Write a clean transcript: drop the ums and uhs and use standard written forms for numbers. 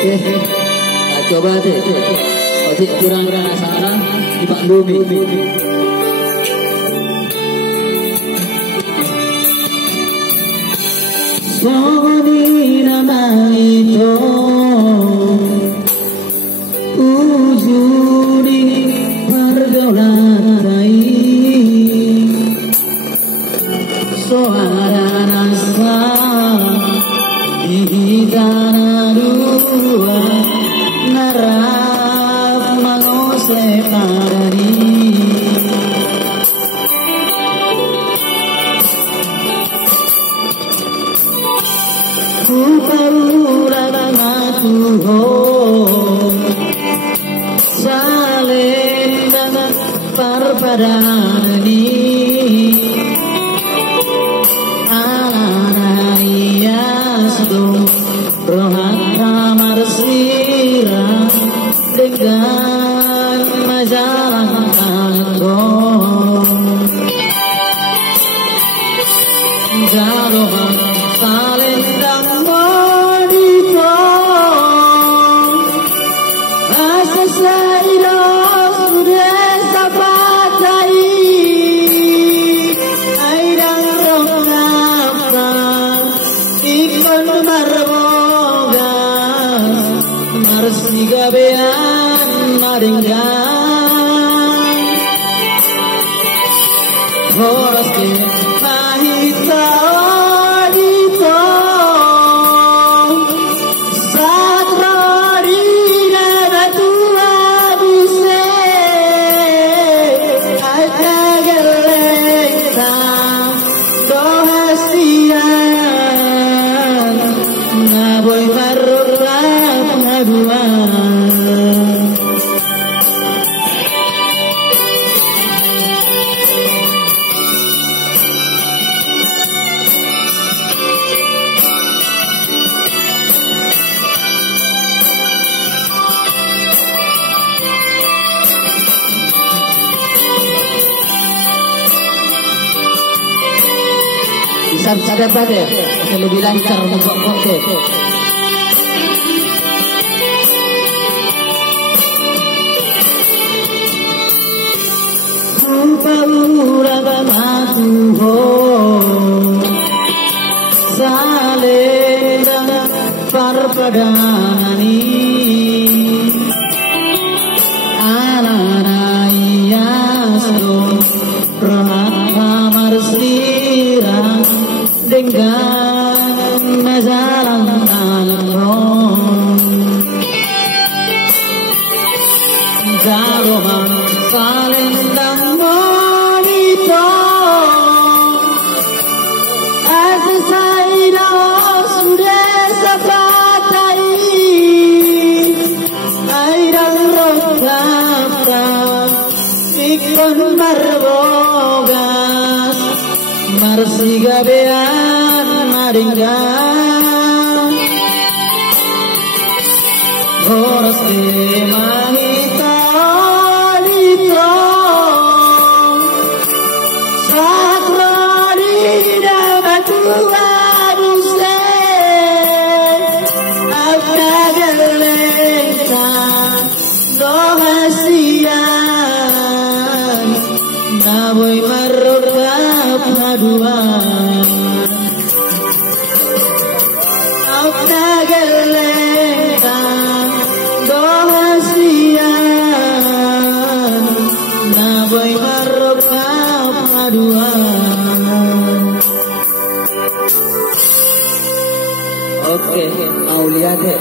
Coba deh, ojek kurang sana dimaklumi. Soni nama itu ujuri pergaulan suara rasa di tanah dua narap mengusleparani ku pauran matuho salin dengan perpadanani rohat marsira dengan majalah kagum jarohan salin dan modito asasaido sudah sabatai airang rohnapra ikon marboga marsi gabean maringgan horas ke mahita dito satrari naratua bise akageleta dohasian naboy marurap naduan bisa dapat ya, lebih lancar untuk konten. Paura matuho salin perpadanani alaraya rohat marsira dengan majalah kagum jarohan salin dan modito asasaido sudah sabatai airang rohnapra ikon marbogas marsi gabean maringgan horas ke mahita dito satrari dabatua buse akageleta dohasian naboy marurap naduan akageleta dohasian naboy marurap naduan. Oke, mau lihat deh.